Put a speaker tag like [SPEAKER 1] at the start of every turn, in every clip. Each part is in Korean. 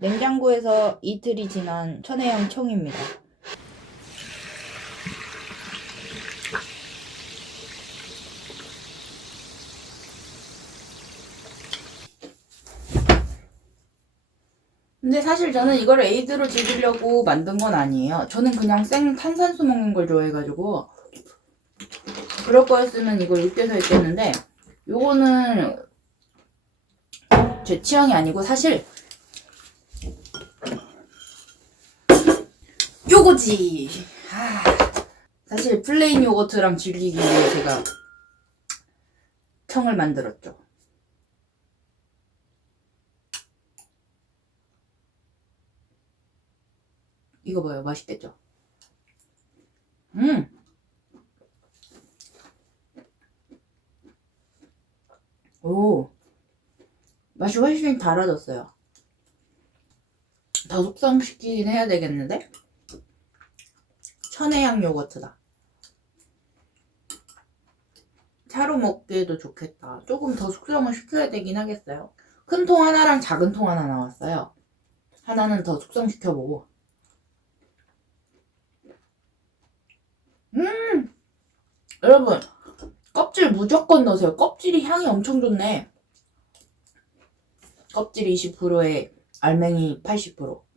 [SPEAKER 1] 냉장고에서 이틀이 지난 천혜향 청입니다. 근데 사실 저는 이걸 에이드로 즐기려고 만든 건 아니에요. 저는 그냥 생 탄산수 먹는 걸 좋아해가지고 그럴 거였으면 이걸 으깨서 했겠는데 요거는 제 취향이 아니고 사실 요거지. 아, 사실 플레인 요거트랑 즐기기 위해 제가 청을 만들었죠. 이거 봐요. 맛있겠죠? 음! 오! 맛이 훨씬 달아졌어요. 더 숙성시키긴 해야 되겠는데? 천혜향 요거트다. 차로 먹기에도 좋겠다. 조금 더 숙성을 시켜야 되긴 하겠어요. 큰 통 하나랑 작은 통 하나 나왔어요. 하나는 더 숙성시켜보고. 음! 여러분, 껍질 무조건 넣으세요. 껍질이 향이 엄청 좋네. 껍질 20%에 알맹이 80%.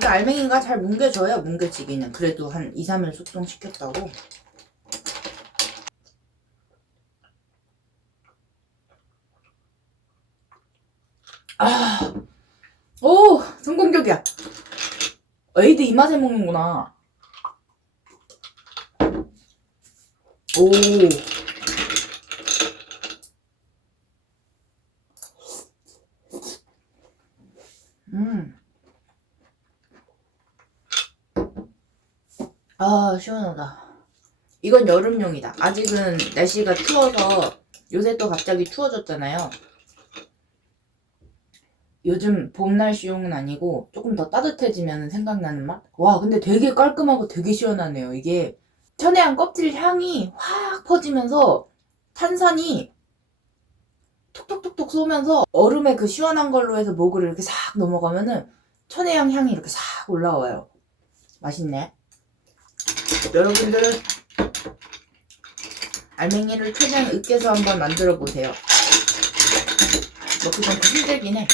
[SPEAKER 1] 근데 알맹이가 잘 뭉개져요, 뭉개지기는. 그래도 한 2, 3일 숙성시켰다고. 아, 오, 성공적이야. 에이드 이 맛에 먹는구나. 오. 음. 아, 시원하다. 이건 여름용이다. 아직은 날씨가 추워서 요새 또 갑자기 추워졌잖아요. 요즘 봄 날씨용은 아니고 조금 더 따뜻해지면 생각나는 맛? 와, 근데 되게 깔끔하고 되게 시원하네요. 이게 천혜향 껍질 향이 확 퍼지면서 탄산이 톡톡톡톡 쏘면서 얼음의 그 시원한 걸로 해서 목을 이렇게 싹 넘어가면은 천혜향 향이 이렇게 싹 올라와요. 맛있네. 여러분들은 알맹이를 최대한 으깨서 한번 만들어 보세요. 먹기 좀 힘들긴 해.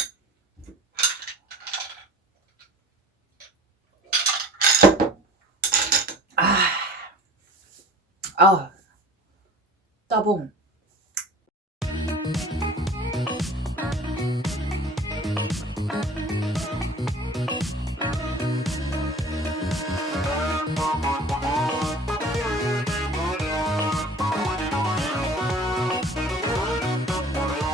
[SPEAKER 1] 아, 아, 따봉.